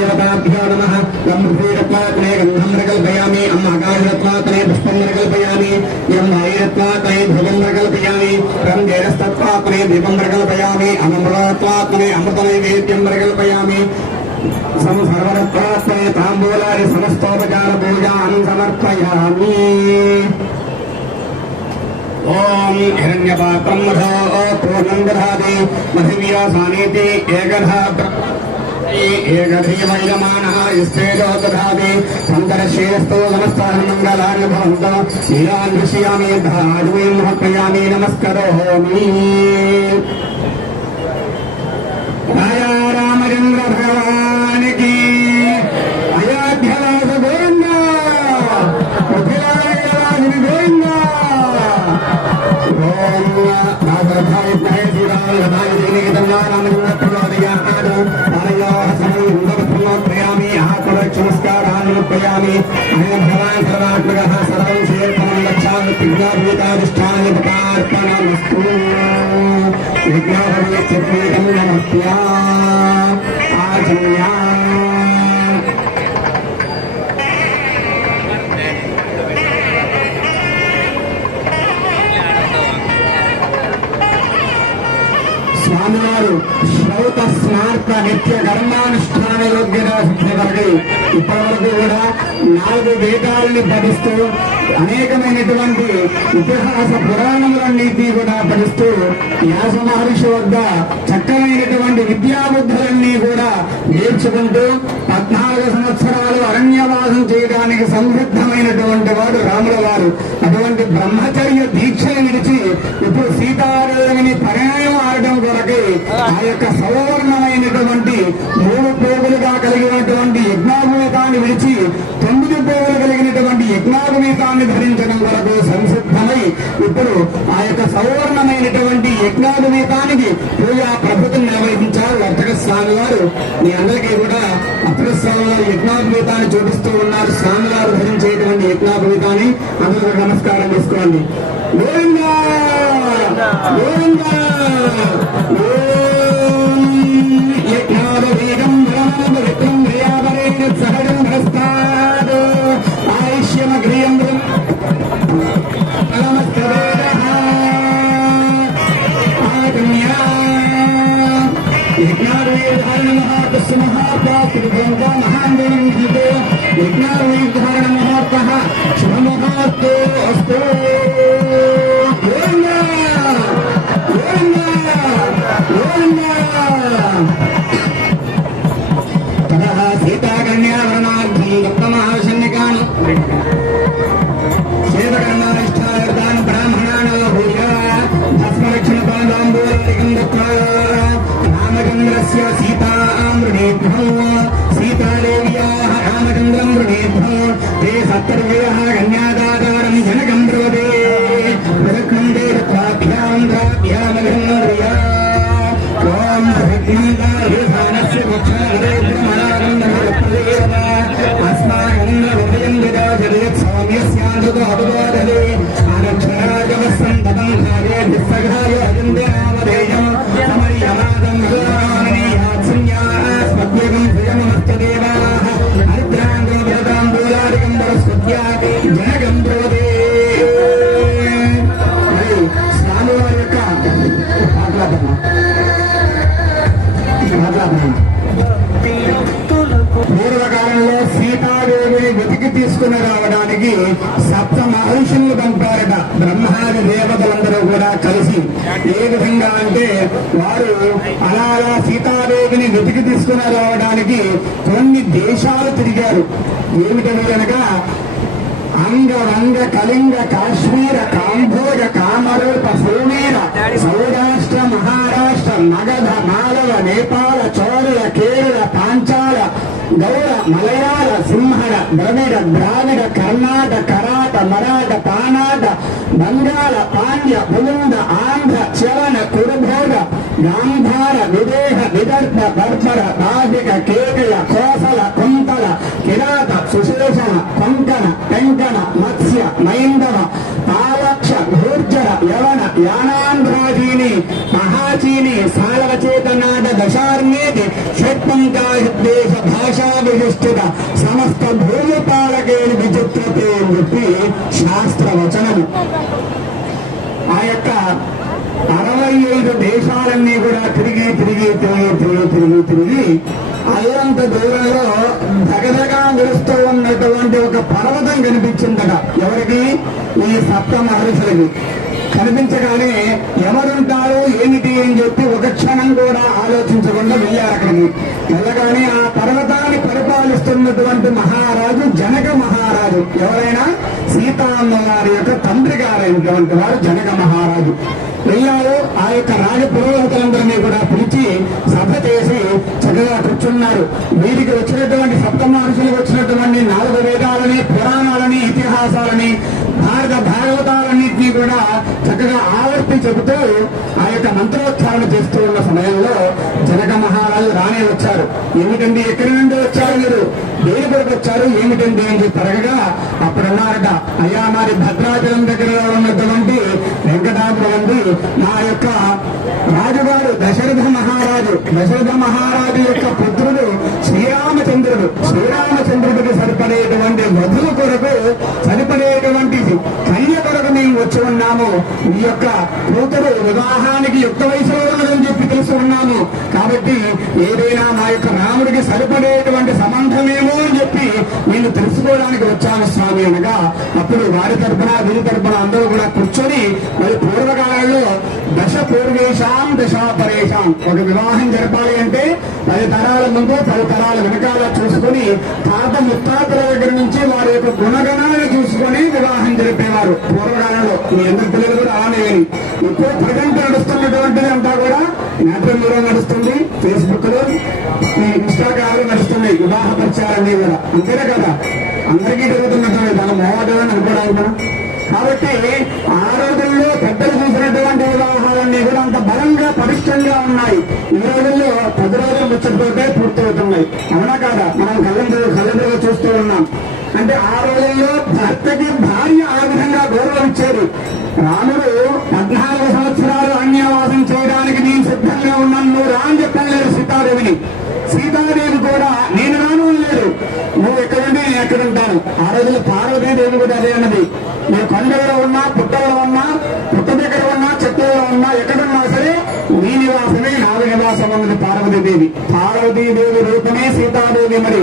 देवताभ्यो नमः ब्रह्मभूतत्वात्मने गन्धं प्रकल्पयामि अम्माकाशत्वात्मने पुष्पं प्रकल्पयामि यं वायुत्वात्मने ध्रुवं प्रकल्पयामि रं जयस्तत्वात्मने दीपं प्रकल्पयामि अमृतत्वात्मने अमृतनैवेद्यं प्रकल्पयामि सर्वरत्वात्मने ताम्बूलानि समस्तोपचार पूजां समर्पयामि। ओम हिरण्यपात्रं मधो पूर्णं दधाति मधुव्यासानीति एकधा एकधीमयमानः यस्तेजो दधाति शङ्करश्रेयस्तो नमस्ताः मङ्गलानि भवन्तु नीलान् दृश्यामि धाजुं महत्प्रयामि नमस्करोमि। राजा रामचंद्र भगवान की अयोध्यावास गोविंदा गोविंदा। नमस्कारान्मुपयामि अहं भवान् सर्वात्मकः सर्वं शेषं गच्छामि विघ्नभूताधिष्ठानपदार्पणमस्तु विघ्नभवेत्सत्त्वेकं नमस्त्या आचम्या। స్వామివారు శ్రౌత స్మార్త నిత్య కర్మానుష్ఠాన యోగ్యత సిద్ధి వరకు ఇప్పటివరకు కూడా 4 వేదాలని పఠిస్తూ అనేకమైనటువంటి ఇతిహాస పురాణములన్నింటినీ కూడా పఠిస్తూ వ్యాస మహర్షి వద్ద చక్కనైనటువంటి విద్యాబుద్ధులన్నీ కూడా నేర్చుకుంటూ 14 సంవత్సరాలు అరణ్యవాసం చేయడానికి సంసిద్ధమైనటువంటి వాడు రాముల వారు. అటువంటి బ్రహ్మచర్య దీక్షను విడిచి ఇప్పుడు సీతాదేవిని పరిణయం ఆడటం కొరకై ఆ యొక్క సౌవర్ణమైనటువంటి 3 పోగులుగా కలిగినటువంటి యజ్ఞాభూతాన్ని విడిచి 9 పోగులు కలిగినటువంటి యజ్ఞాభూతాన్ని ధరించడం కొరకు సంసిద్ధమై ఇప్పుడు ఆ యొక్క సౌవర్ణమైనటువంటి యజ్ఞాభూతానికి పూజా ప్రభుత్వం నిర్వహించారు వర్తక స్వామి వారు. మీ అందరికీ కూడా అప్సర స్వామి వారు యజ్ఞాభూతాన్ని చూపిస్తూ ఉన్నారు. స్వామి వారు ధరించేటువంటి యజ్ఞాభూతాన్ని అందరూ నమస్కారం చేసుకోండి. గోవిందా గోవిందా యజ్ఞాభీగం బ్రహ్మవిక్రం ప్రియాపరేణ సహజం భ్రస్తాద్ ఆయుష్యమగ్రియం यज्ञार्धारणमुहूर्तः शुभमुहूर्तो अस्तु। ततः सीताकन्यावरणार्थं दत्तमहाशन्यकान् श्वेतकर्णानिष्ठार्थान् ब्राह्मणानाभूय भस्मरक्षणपादाम्बूलादिकं दत्त्वा रामचन्द्रस्य सीतामृणेभ्यो सीतादेव्याः रामचन्द्रं मृणेभ्यो ते सत्तर्वयः कन्यादातारं जनकं ब्रवते प्रदक्षं ते तत्राभ्यां द्राभ्यामभिन्नर्या ॐ प्रविघ्नकारिधानस्य मोक्षादेव्रमणानन्दप्रदेव अस्माकं विदाचर्यत् सौम्यस्यान्ततो अपवादले आरक्षणाजवस्तं ततं भागे विस्सघाय अजन्त्यावदेयं समर्यमादं यात्संज्ञास्मद्वेगं श्रियमहस्तदेवाः हरिद्राङ्गोपरताम्बूलादिकं वरस्पत्या जनकं ब्रवते। స్వామివారి యొక్క పూర్వకాలంలో సీతాదేవిని వెతికి తీసుకుని రావడానికి 7 మహర్షులు పంపారట. బ్రహ్మాది దేవతలందరూ కూడా కలిసి ఏ విధంగా అంటే వారు అలా సీతాదేవిని వెతికి తీసుకుని రావడానికి కొన్ని దేశాలు తిరిగారు. ఏమిటని కనుక అంగ వంగ కళింగ కాశ్మీర కాంభోజ కామరూప సోమేర సౌరాష్ట్ర మహారాష్ట్ర మగధ మాలవ నేపాల చోళ కేరళ పాంచాల గౌడ మలయాళ సింహళ ద్రవిడ ద్రావిడ కర్ణాటక కరాట మరాఠ పానాట బంగాళ పాండ్య పులుంద ఆంధ్ర చలన కురుభోగ గాంధార విదేహ విదర్భ బర్బర బాధిక కేకయ కోసల కుంతల కిరాత సుశేషణ కొంకణ టెంకణ మత్స్య మైందవ పాలక్ష భూర్జర యవన యానాంధ్రాజీని మహాచీని సాలవచేతనాద దశార్ణేతి షట్పంకాదేశ భాషా ప్రతిష్ఠిత సమస్త భూమిపాలకేని విచిత్రతే అని చెప్పి శాస్త్రవచనము. ఆ యొక్క 65 దేశాలన్నీ కూడా తిరిగి అల్లంత దూరంలో దగదగా మెరుస్తూ ఉన్నటువంటి ఒక పర్వతం కనిపించిందట. ఎవరికి? ఈ సప్త మహర్షులకి. కనిపించగానే ఎవరుంటారు ఏమిటి అని చెప్పి ఒక క్షణం కూడా ఆలోచించకుండా వెళ్ళారు అక్కడికి. వెళ్ళగానే ఆ పర్వతాన్ని పరిపాలిస్తున్నటువంటి మహారాజు జనక మహారాజు. ఎవరైనా సీతామ్మ వారి యొక్క తండ్రి గారైనటువంటి వారు జనక మహారాజు. వెళ్ళారు. ఆ యొక్క రాజ పురోహితులందరినీ కూడా పిలిచి సభ చేసి చక్కగా కూర్చున్నారు. వీరికి వచ్చినటువంటి సప్త మహర్షులకు వచ్చినటువంటి 4 వేదాలని, పురాణాలని, ఇతిహాసాలని, భారత భాగవతాలన్నింటినీ కూడా చక్కగా ఆవర్తి చెబుతూ ఆ యొక్క మంత్రోచ్చారణ చేస్తూ ఉన్న సమయంలో జనక మహారాజు రానే వచ్చారు. ఏమిటండి, ఎక్కడి నుండి వచ్చారు మీరు, దేని కొరకు వచ్చారు, ఏమిటండి అని చెప్పి అడగగా అప్పుడున్నారట, అయ్యా మరి భద్రాచలం దగ్గర ఉన్నటువంటి వెంకటాపురం ఉంది మా యొక్క రాజుగారు దశరథ మహారాజు యొక్క పుత్రుడు శ్రీరామచంద్రుడికి సరిపడేటువంటి వధువు కొరకు సరిపడేటువంటి కన్య కొరకు మేము వచ్చి ఉన్నాము. ఈ యొక్క కూతురు వివాహానికి యుక్త వయసులో ఉన్నదని చెప్పి తెలుసు ఉన్నాము. కాబట్టి ఏదైనా మా యొక్క రాముడికి సరిపడేటువంటి సంబంధమేమో అని చెప్పి నేను తెలుసుకోవడానికి వచ్చాను స్వామి అనగా, అప్పుడు వారి తరపున వీరి తరపున అందరూ కూడా కూర్చొని మరి పూర్వకాలంలో దశ పూర్వేశాం దశాపరేశాం, ఒక వివాహం జరపాలి అంటే 10 తరాల ముందు 10 తరాల వెనకాల చూసుకుని తాత ముత్తాతల దగ్గర నుంచి వారి యొక్క గుణగణాలను చూసుకొని వివాహం జరిపేవారు పూర్వకాలంలో. మీ అందరి పిల్లలు కూడా అలానే. ఇప్పుడు ప్రజెంట్ నడుస్తున్నటువంటిది అంతా కూడా మ్యాట్రిమోనీలో నడుస్తుంది, ఫేస్బుక్ లో, ఇన్స్టాగ్రామ్ లో నడుస్తున్నాయి వివాహ పరిచయాలన్నీ కూడా. అంతేనే కదా, అందరికీ జరుగుతున్నట్టు మన మోహటమని అనుకోవడానికి. కాబట్టి ఆ రోజుల్లో పెద్దలు చూసినటువంటి వివాహాలన్నీ కూడా అంత బలంగా పటిష్టంగా ఉన్నాయి. ఈ రోజుల్లో 10 రోజులు ముచ్చటతోటే పూర్తవుతున్నాయి. అవునా కాదా? మనం కళ్ళెదురుగా చూస్తూ ఉన్నాం. అంటే ఆ రోజుల్లో భర్తకి భార్య ఆ విధంగా గౌరవం ఇచ్చేది. రాముడు 14 సంవత్సరాలు అన్యవాసం చేయడానికి నేను సిద్ధంగా ఉన్నాను, నువ్వు రా అని చెప్పలేదు సీతాదేవిని. సీతాదేవి కూడా నేను రాను లేదు, నువ్వు ఎక్కడుంటే నేను ఎక్కడుంటాను. ఆ రోజుల్లో పార్వతీదేవి కూడా అదే అన్నది, నేను కొండల్లో ఉన్నా, పుట్టలో ఉన్నా, పుట్ట దగ్గర ఉన్నా, చెట్టులో ఉన్నా, ఎక్కడున్నా సరే నీ నివాసమే నా నివాసం అన్నది పార్వతీదేవి. పార్వతీదేవి రూపమే సీతాదేవి. మరి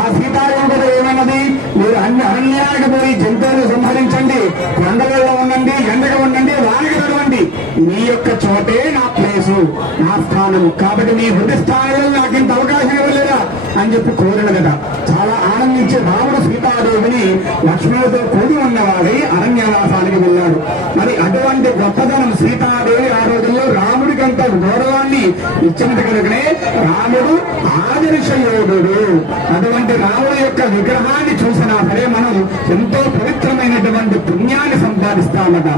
ఆ సీతాదేవి కూడా ఏమన్నది, మీరు అరణ్యానికి పోయి జంతువులు సంహరించండి, కొండలలో ఉండండి, ఎండగా ఉండండి, వానకి చదవండి, మీ యొక్క చోటే నా ప్లేసు, నా స్థానం. కాబట్టి మీ హృదయ స్థానంలో నాకు ఇంత అవకాశం ఇవ్వలేదా అని చెప్పి కోరిన కదా. చాలా ఆనందించి రాముడు సీతాదేవిని లక్ష్మణుడితో కూడి ఉన్నవాడై అరణ్యవాసానికి వెళ్ళాడు. మరి అటువంటి గొప్పదనం సీతాదేవి ఆ రోజుల్లో రాముడికి అంత గౌరవాన్ని ఇచ్చినట్టు కనుకనే రాముడు ఆదర్శయోధుడు. అటువంటి రాముడి యొక్క విగ్రహాన్ని చూసినా సరే మనం ఎంతో పవిత్రమైనటువంటి పుణ్యాన్ని సంపాదిస్తామట.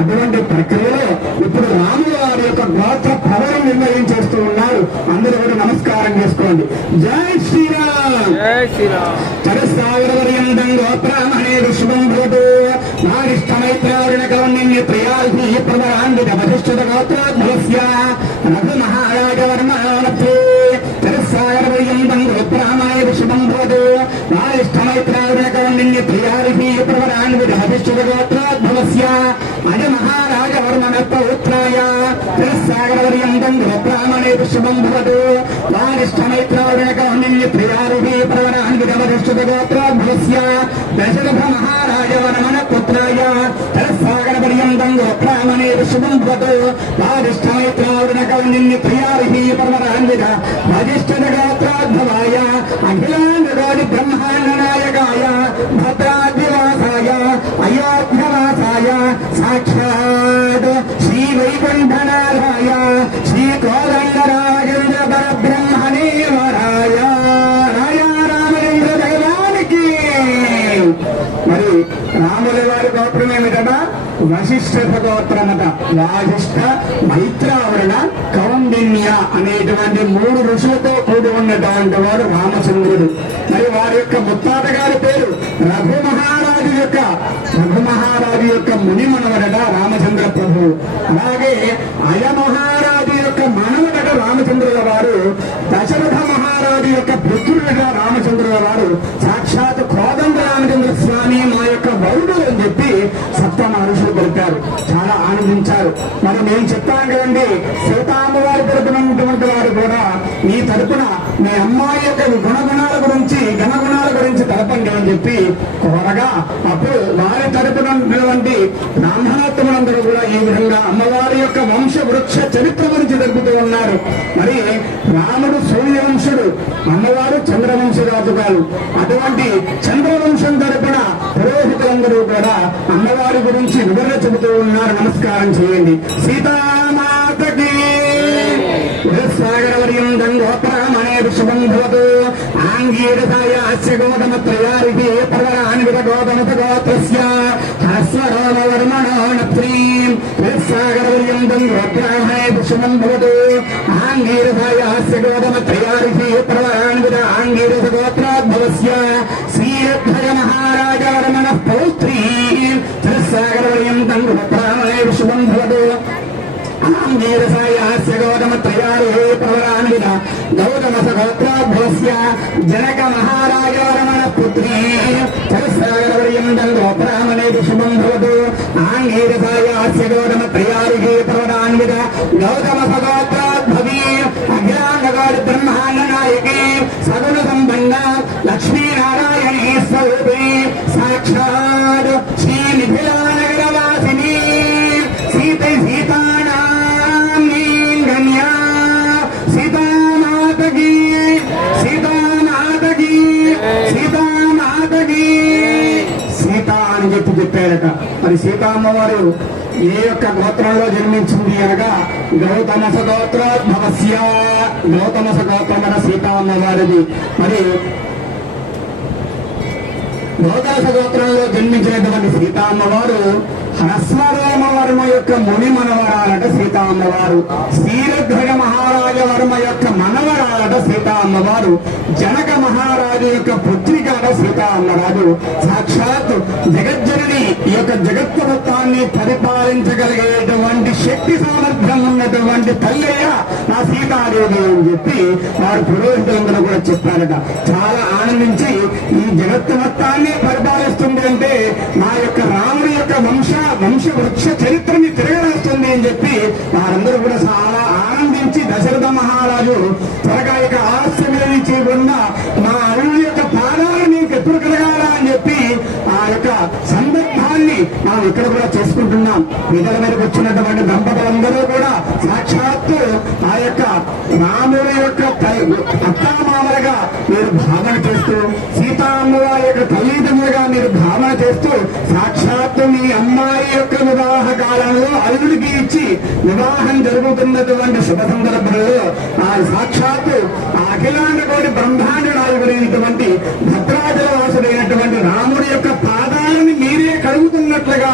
అటువంటి ప్రక్రియలో ఇప్పుడు రాముడు వారి యొక్క గోత్ర ప్రవరం నిర్ణయం చేస్తూ ఉన్నారు. అందరూ కూడా నమస్కారం చేసుకోండి. జై శ్రీరామ్. చరసాగరవర్యంతం గోత్రామణే విశ్వం భూతో నారిష్టమైత్రారుణ కౌన్య ప్రియాల్భి ప్రవరాన్విత వధిష్ఠిత గోత్రాద్భుస్య రఘు మహారాజవర్మానప్తే చరసాగరవర్యంతం గోత్రామణే విశ్వం భూతో నారిష్టమైత్రారుణ కౌన్య ప్రియాల్భి ప్రవరాన్విత వధిష్ఠిత గోత్రాద్భుస్య అజ మహారాజవర్మణ పౌత్రాయ చరసాగరవర్యంతం గోత్రామణే విశ్వం భూతో నారిష్టమైత్రారుణ కౌన్య ప్రియాల్భి ప్రవరాన్విత వధిష్ఠిత గోత్రాద్భుస్య దశరథ మహారాజవర్మణ పుత్రాయ చరసాగరవర్యంతం గోత్రామణే విశ్వం భూతో నారిష్టమైత్రారుణ కౌన్య ప్రియాల్భి ప్రవరాన్విత వధిష్ఠిత గోత్రాద్భవాయ అఖిలాండకోటి బ్రహ్మాండ నాయకాయ భద్రాద్రివాసాయ అయోధ్యవాసాయ సాక్షాత్ శ్రీ వైకుంఠనాథాయ శ్రీ కోదండరాజేంద్ర పరబ్రహ్మణే వరాయ రాయ రామచంద్ర దైవానికి. మరి రాముల వారి గోత్రం ఏమిటట? వశిష్ఠ గోత్రమట. వాసిష్ఠ, మైత్రావరణ, కౌండిన్య అనేటువంటి 3 ఋషులతో కూడి ఉన్నటువంటి వాడు రామచంద్రుడు. మరి వారి యొక్క ముత్తాత గారి పేరు రఘు మహారాజు యొక్క ముని మనవడట రామచంద్ర ప్రభు. అలాగే అయ మహారాజు యొక్క మనవడట రామచంద్రుల వారు. దశరథ మహారాజు యొక్క పుత్రుడట రామచంద్రుల వారు వారు సాక్షాత్ కోదండ రామచంద్ర స్వామి మా యొక్క వరుడు అని చెప్పి సప్త మహర్షులు తెలిపారు. చాలా ఆనందించారు. మరి మేము చెప్తాం కదండి, సీతామ్మవారి తరపున ఉన్నటువంటి వారు కూడా మీ తరపున మీ అమ్మాయి యొక్క గుణగుణాల గురించి గణగుణాల గురించి తెలపండి అని చెప్పి కోరగా, అప్పుడు వారి తరపున ఉన్నటువంటి బ్రాహ్మణోత్తములందరూ కూడా ఈ విధంగా అమ్మవారి యొక్క వంశ వృక్ష చరిత్ర గురించి తెలుపుతూ ఉన్నారు. మరి రాముడు సూర్యవంశుడు, అమ్మవారు చంద్రవంశరాజు గారు. అటువంటి చంద్రవంశం తరపున పురోహితులందరూ కూడా అమ్మవారి గురించి వివరణ చెబుతూ ఉన్నారు. నమస్కారం చేయండి. సీతామాతకి సాగరవర్యం దంగోపరామణే శుభం భవతు. ఆంగీరసాయ అస్య గోధమత్రయారిహి పర్వరాన్విత గోధమత గోత్రస్య హస్వరోమవర్మణో నత్రీం సాగరవర్యం దంగోపరామణే శుభం భవతు. ఆంగీరసాయ అస్య గోధమత్రయారిహి పర్వరాన్విత ఆంగీరస గోత్రోద్భవస్య శ్రీరధ్వజ మహారాజ వర్మణ పౌత్రీ సాగరవర్యం దంగోపరామణే శుభం భవతు. ఆంగీరసాయాస్య గౌతమత్రయారిహి ప్రవరాన్విత గౌతమస గోత్రోద్భవస్య జనక మహారాజ రమణ పుత్రీ చరసాగరవర్యం దంగోపరామణేతి శుభం భవతు. ఆంగీరసాయాస్య గౌతమత్రయారిహి ప్రవరాన్విత గౌతమస గోత్రోద్భవీ అఖిలాండగాడి బ్రహ్మాండ నాయకి సగుణ సంపన్న లక్ష్మీనారాయణీ స్వరూపీ సాక్షాత్ శ్రీ మిథిలానగర వాసిని సీతానాం గణ్యా సీతామాతకి సీతామాతకి సీతామాతకి సీత అని చెప్పారట. మరి సీతామ్మవారు ఏ యొక్క గోత్రంలో జన్మించింది అనగా గౌతమస గోత్రోద్భవస్య, గౌతమస గోత్రమైన సీతామ్మవారిది. మరి గౌతమస గోత్రంలో జన్మించినటువంటి సీతామ్మవారు హ్రస్వరోమవర్మ యొక్క ముని మనవరాలట సీతామ్మవారు. శ్రీరధ్వజ మహారాజ వర్మ యొక్క మనవరాలట సీతామ్మవారు. జనక మహారాజు యొక్క పుత్రికాట సీతామ్మరాజు. సాక్షాత్ జగజ్జనని ఈ యొక్క జగత్తు మొత్తాన్ని పరిపాలించగలిగేటువంటి శక్తి సామర్థ్యం ఉన్నటువంటి తల్లయ్య నా సీతాదేవి అని చెప్పి వారు పురోహితులందరూ కూడా చెప్పారట. చాలా ఆనందించి ఈ జగత్తు మొత్తాన్ని పరిపాలిస్తుంది అంటే మా యొక్క రాముడి యొక్క వంశ వృక్ష చరిత్రని తిరగరాస్తుంది అని చెప్పి వారందరూ కూడా చాలా ఆనందించి దశరథ మహారాజు త్వరగా ఇక ఆలస్యం చేయకుండా మా అరుణుడి యొక్క పాదాలు నీకు ఎప్పుడు కలగాల అని చెప్పి ఆ యొక్క సందర్భాన్ని మనం ఇక్కడ కూడా చేసుకుంటున్నాం. ఇతర మీదకి వచ్చినటువంటి దంపతులందరూ కూడా సాక్షాత్తు ఆ యొక్క రాముడి యొక్క అత్తామామలుగా మీరు భావన చేస్తూ, సీతామ్మవారి యొక్క తల్లిదండ్రులుగా మీరు భావన చేస్తూ సాక్షాత్తు మీ అమ్మాయి యొక్క వివాహ కాలంలో అల్లుడికి ఇచ్చి వివాహం జరుగుతున్నటువంటి శుభ సందర్భంలో ఆ సాక్షాత్తు అఖిలాండ కోటి బ్రహ్మాండ నాయకుడైనటువంటి భద్రాచల వాసుడైనటువంటి రాముడి యొక్క పాదాలని మీరే కడుగుతున్నట్లుగా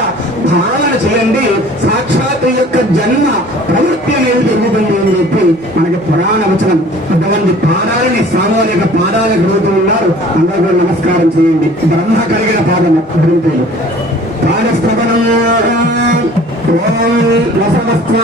భావన చేయండి. సాక్షాత్ యొక్క జన్మ ప్రవృత్తి అనేది జరుగుతుంది అని చెప్పి మనకి పురాణ వచనం. అటువంటి పాదాలని స్వామి యొక్క పాదాలు కడుగుతూ ఉన్నారు. అందరూ నమస్కారం చేయండి. బ్రహ్మ కలిగిన పాదము గ్రంథులు పాదశ్రవణం ఓం వసవస్వ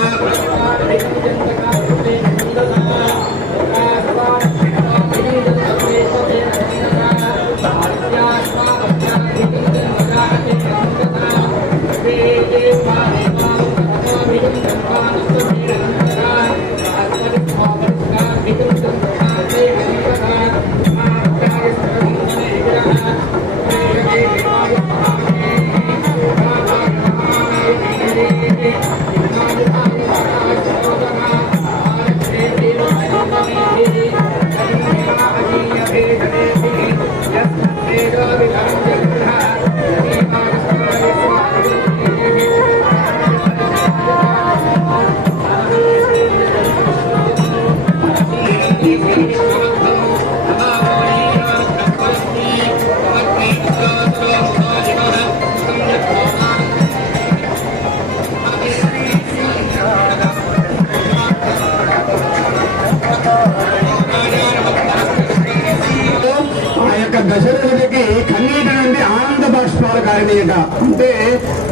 దశరథుడికి కన్నీటి నుండి ఆనంద బాష్పాలు కారణీయట. అంటే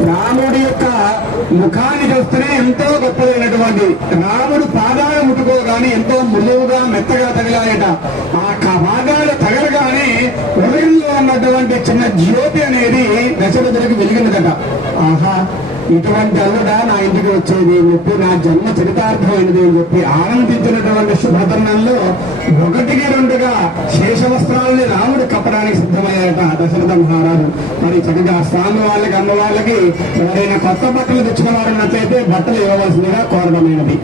రాముడి యొక్క ముఖాన్ని చూస్తేనే ఎంతో గొప్పదైనటువంటి రాముడు పాదాలు ముట్టుకోగానే ఎంతో మృదువుగా మెత్తగా తగిలాయట. ఆ పాదాలు తగలగానే జ్యోతి అనేది దశరథుడికి వెలిగినదట. ఆహా, ఇటువంటి అల్లుడా నా ఇంటికి వచ్చేది అని చెప్పి, నా జన్మ చరితార్థమైనది అని చెప్పి ఆనందించినటువంటి శుభతరుణంలో ఒకటికి రెండుగా శేషవస్త్రాలని రాముడు కప్పడానికి సిద్ధమయ్యాట దశరథ మహారాజు. మరి చక్కగా స్వామి వాళ్ళకి అమ్మ వాళ్ళకి ఎవరైనా కొత్త బట్టలు తెచ్చుకున్నారన్నట్లయితే బట్టలు ఇవ్వవలసిందిగా కోరడమైనది.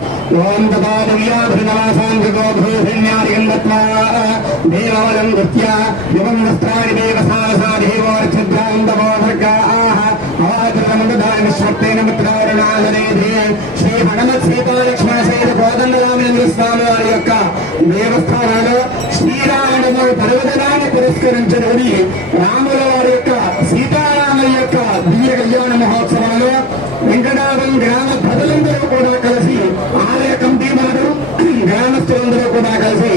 ఓం దేవవలం నృత్య యువం వస్త్రాన్ని శ్రీ హనుమత్ సీతాలక్ష్మణ సైత కోదండరామేంద్ర స్వామి వారి యొక్క దేవస్థానాలు శ్రీరాముడు పర్వదినాన్ని పురస్కరించుకొని రాముల వారి యొక్క సీతారాముల యొక్క దివ్య కళ్యాణ మహోత్సవాలు వెంకటాపురం గ్రామ ప్రజలందరూ కూడా కలిసి, ఆలయ కమిటీ వారు గ్రామస్తులందరూ కూడా కలిసి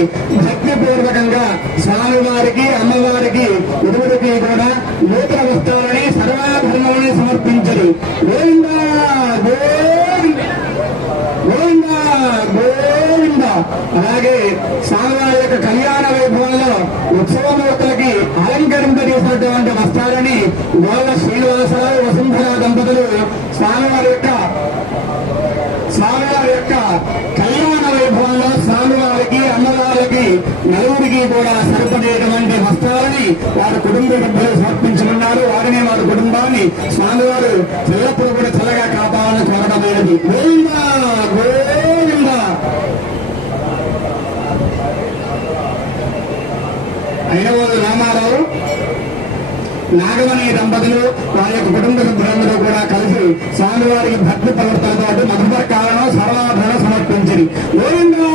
భక్తిపూర్వకంగా స్వామివారికి అమ్మవారికి ఇరువురికి కూడా నూతన వస్త్రాలని సర్వాభరణాలని సమర్పించరు. గోవిందా గోవిందా గోవింద. అలాగే స్వామివారి యొక్క కళ్యాణ వైభవంలో ఉత్సవమూర్తులకి అలంకరింపజేసినటువంటి వస్త్రాలని గోళ్ళ శ్రీనివాసరావు వసుంధర దంపతులు స్వామివారి యొక్క కళ్యాణ వైభవంలో స్వామివారికి అమ్మవారికి నలుగురికి కూడా సరిపడేటువంటి వస్త్రాలని వారి కుటుంబ సభ్యులు సమర్పించనున్నారు. వారిని వారి కుటుంబాన్ని స్వామివారు ఎల్లప్పుడూ కూడా చల్లగా కాపాడాలని కోరడమైనది. గోవిందా గోవిందా. అయినవారు రామారావు నాగమణి దంపతులు వారి యొక్క కుటుంబ సభ్యులందరూ కూడా కలిసి స్వామివారికి భక్తి ప్రవర్తనతో మధుర కాలంలో సర్వాభరణ సమర్పించింది. గోవిందా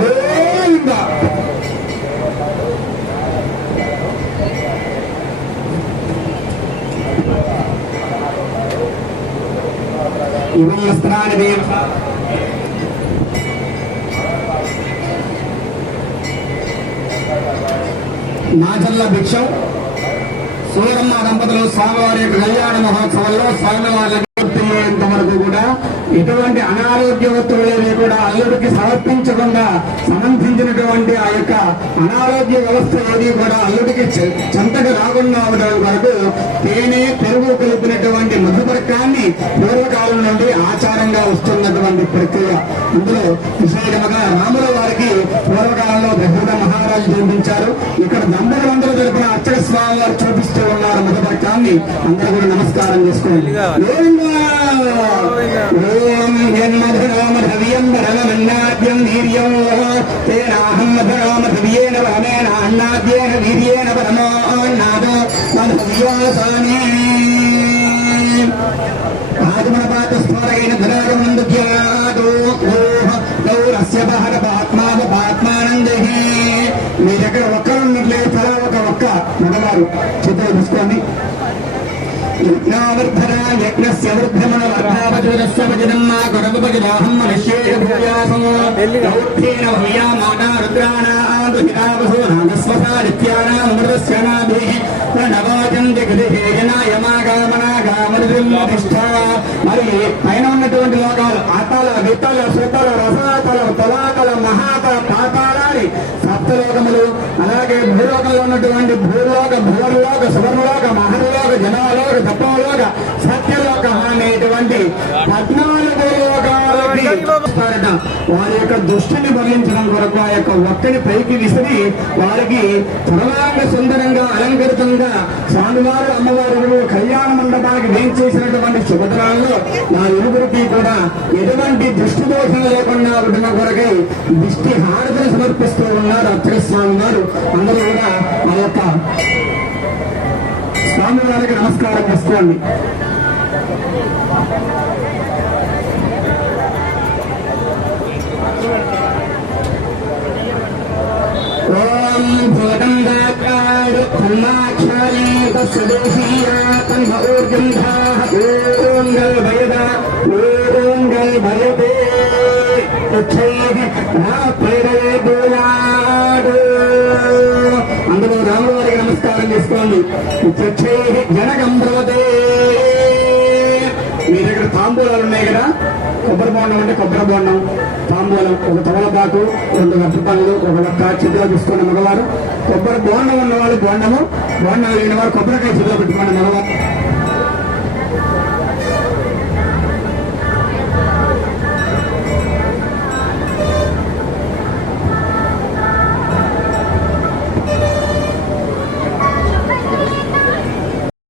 గోవిందా. ఇవం వస్త్రాన్ని నాచల్ల భిక్షం సూరమ్మ దంపతులు స్వామివారి యొక్క కళ్యాణ మహోత్సవంలో స్వామివారి పూర్తయ్యేంత వరకు కూడా ఎటువంటి అనారోగ్య ఒత్తిడిని కూడా అల్లుడికి సమర్పించకుండా సంబంధించినటువంటి ఆ యొక్క అనారోగ్య వ్యవస్థ ఏది కూడా అల్లుడికి చెంతకు రాకుండా ఉండడం వరకు తేనె పెరుగు కలిపినటువంటి మధుపర్కాన్ని పూర్వకాలం నుండి ఆచారంగా వస్తున్నటువంటి ప్రక్రియ. ఇందులో విశేషంగా రాముల వారికి పూర్వకాలంలో దశరథ మహారాజు చూపించారు. ఇక్కడ దంపతులందరూ తరపున అర్చక స్వామి వారు చూపిస్తూ ఉన్నారు మధుపర్కాన్ని. అందరూ కూడా నమస్కారం చేసుకోండి. ఓం జన్మధురామధవ్యం వరమన్నాద్యం వీర్యం తేనాహం మధురామధవ్యేన వరమేణ అన్నాద్యేన వీర్యేన పరమో అన్నాదో మధవ్యాసానే ఆగమనపాతస్ఫోరైన ధనాగమందుఖ్యాదో గౌరస్య బహరపాత్మానందే. మీ దగ్గర ఒక్కరున్నట్లేదు, తలా ఒక్క మగవారు చిత్రం తీసుకోండి. యజ్ఞావర్ధనా యజ్ఞస్య వృద్ధమనవర్ధావజురస్య వజనమ్మ గురవపజనాహం మనుష్యేష భూయాసం దౌర్ధేన భూయామానా రుద్రాణాం దుహితావసో నాగస్వసాదిత్యానాం అమృతస్య నాభిః ప్రణవాచంతి గృహేణాయమాగామనాగామరుదిష్ఠ. మరి పైన ఉన్నటువంటి లోకాలు అతల వితల సుతల రసాతల తలాతల మహాతల పాతాళాన్ని సప్తలోకములు, అలాగే భూలోకంలో ఉన్నటువంటి భూలోక భువర్లోక సువర్లోక మహర్లోక జనాలోక తపోలోక సత్యలోక అనేటువంటి 14 లోకాలకి వారి యొక్క దృష్టిని భరించడం కొరకు ఆ యొక్క ఒక్కని పైకి విసిరి వారికి సర్వాంగ సుందరంగా అలంకృతంగా స్వామివారు అమ్మవారు కళ్యాణ మండపానికి వేం చేసినటువంటి శుభదినాల్లో నా ఇరువురికి కూడా ఎటువంటి దృష్టి దోషం లేకుండా ఉండడం కొరకై దిష్టి హారతిని సమర్పిస్తూ ఉన్నారు అర్చక స్వామి వారు. అందరూ కూడా ఆ యొక్క స్వామి వారికి నమస్కారం చేసుకోండి. ఓం భూతం దాకాడు తన్మాక్షారీ తస్సదేశీయా తన్మ ఊర్జంధాః ఓంగల్ భయద ఓంగల్ భయతే తచ్చైః రాప్రేరయే దోయాడు. అందరూ రాములవారికి నమస్కారం చేసుకోండి. జనకం భవతే. మీ దగ్గర తాంబూలాలు ఉన్నాయి కదా, కొబ్బరి బోండం అంటే కొబ్బరి బోండం, తాంబూలం, ఒక తమలపాకు, 2 గట్టి పనులు, ఒక ఒక్క చేతిలో తీసుకున్న మగవారు. కొబ్బరి బోండం ఉన్నవాళ్ళు బోండము, బోండం లేని వారు కొబ్బరికాయ చేతిలో పెట్టుకున్న మగవారు.